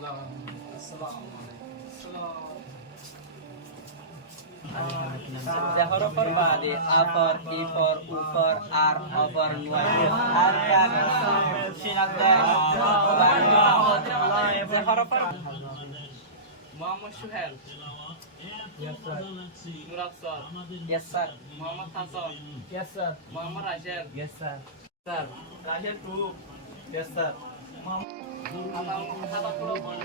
The for body, upper, E for upper, R over nuan, R can Shinak the for Muhammad Shuhel. Yes, sir. Murad Sir. Yes, sir. Muhammad Hasan. Yes, sir. Muhammad Rashid. Yes, sir. Sir. Rashid 2. Yes, sir. Hata pura bol.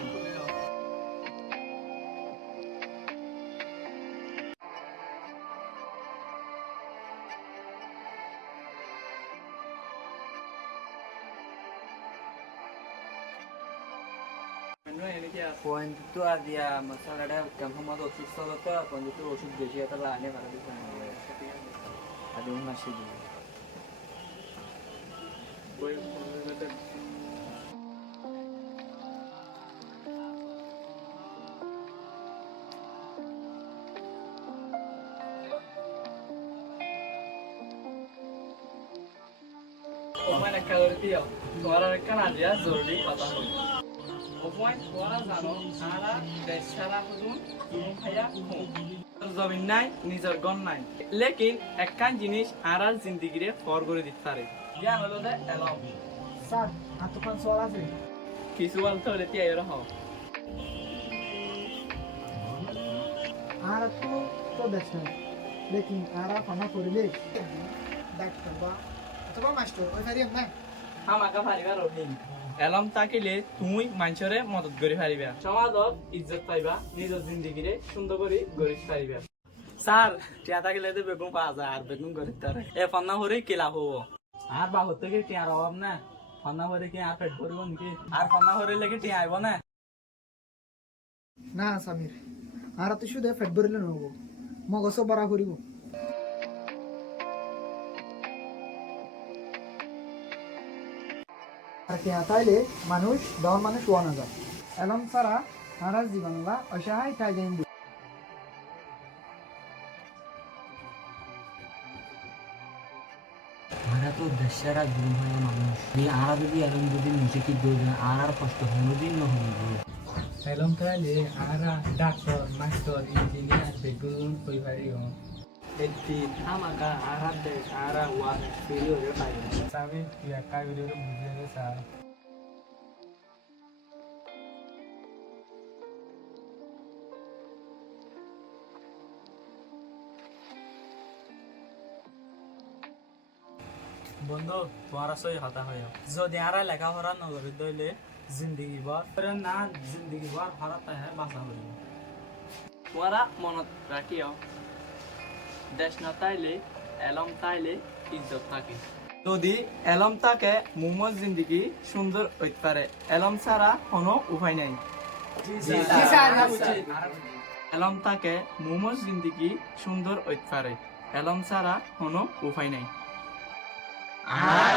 Point itu ada masalah ada kamu mau osus solo tuh point itu osus bersih atau lainnya kalau di sana ada masih di ওখানে একটা করে দিও তোমার একটা না দিয়া জরুরি কথা হল ওখানে তোরা জানো সারা দেশ সারা হুজুন তুমি খাইয়া জমিন নাই নিজের গণ নাই লেকিন একখান জিনিস আর জিন্দিগিরে ফর করে দিতে পারে জ্ঞান হলো যে এলম Sir, atukan soal আছে কিছু বলতে হলে তিয়াই রহ আর তো দেশ নাই লেকিন আর ফানা করিলে ডাক্তার বা অথবা মাস্টার ওই ফারিয়াম না আমাকে পারিবা রহিম এলম থাকিলে তুমি মানুষরে মদত করে পারিবা সমাজত ইজ্জত পাইবা নিজের জিন্দিগিরে সুন্দর করে গড়ি পারিবা স্যার টিয়া থাকিলে তো বেগুন পাওয়া যায় আর বেগুন গড়ি তার এ ফান্না হরে কি লাভ হবো আর বাহুর থেকে টিয়ার অভাব না ফান্না হরে কি আর পেট ভরব নাকি আর ফান্না হরে লেগে টিয়া আইব না না সামির আর তো শুধু ফেট ভরিলে নহব মগজ বড়া করিব আর কে তাইলে মানুষ দল মানুষ ওয়ানা যায় এলম সারা আর জীবনলা অসহায় তাই যাইন আমরা তো দেশেরা গুম হয় মানুষ আর যদি এরকম যদি নিজেকে দৌড়ে আর কষ্ট কোনোদিন নহব এলম তাইলে আর ডাক্তার মাস্টার ইঞ্জিনিয়ার বেগুন কই পারিব একদিন আমাকে আর দেশ আর ওয়ার ফিরি হয়ে পাইব সামি তুই একা ভিডিও বুঝে রে স্যার বন্ধু তোমার সই হতা হয় যদি আর লেখাপড়া নগরী দইলে জিন্দগি ভর না জিন্দগি ভর হরা তাই বাঁচা হইব তোমরা মনত রাখিও দেশ না তাইলে এলম তাইলে ইজ্জত থাকে যদি এলম থাকে মুমর জিন্দগি সুন্দর হইতে পারে এলম ছাড়া কোনো উপায় নাই এলম থাকে মুমর জিন্দগি সুন্দর হইতে পারে এলম ছাড়া কোনো উপায় নাই আর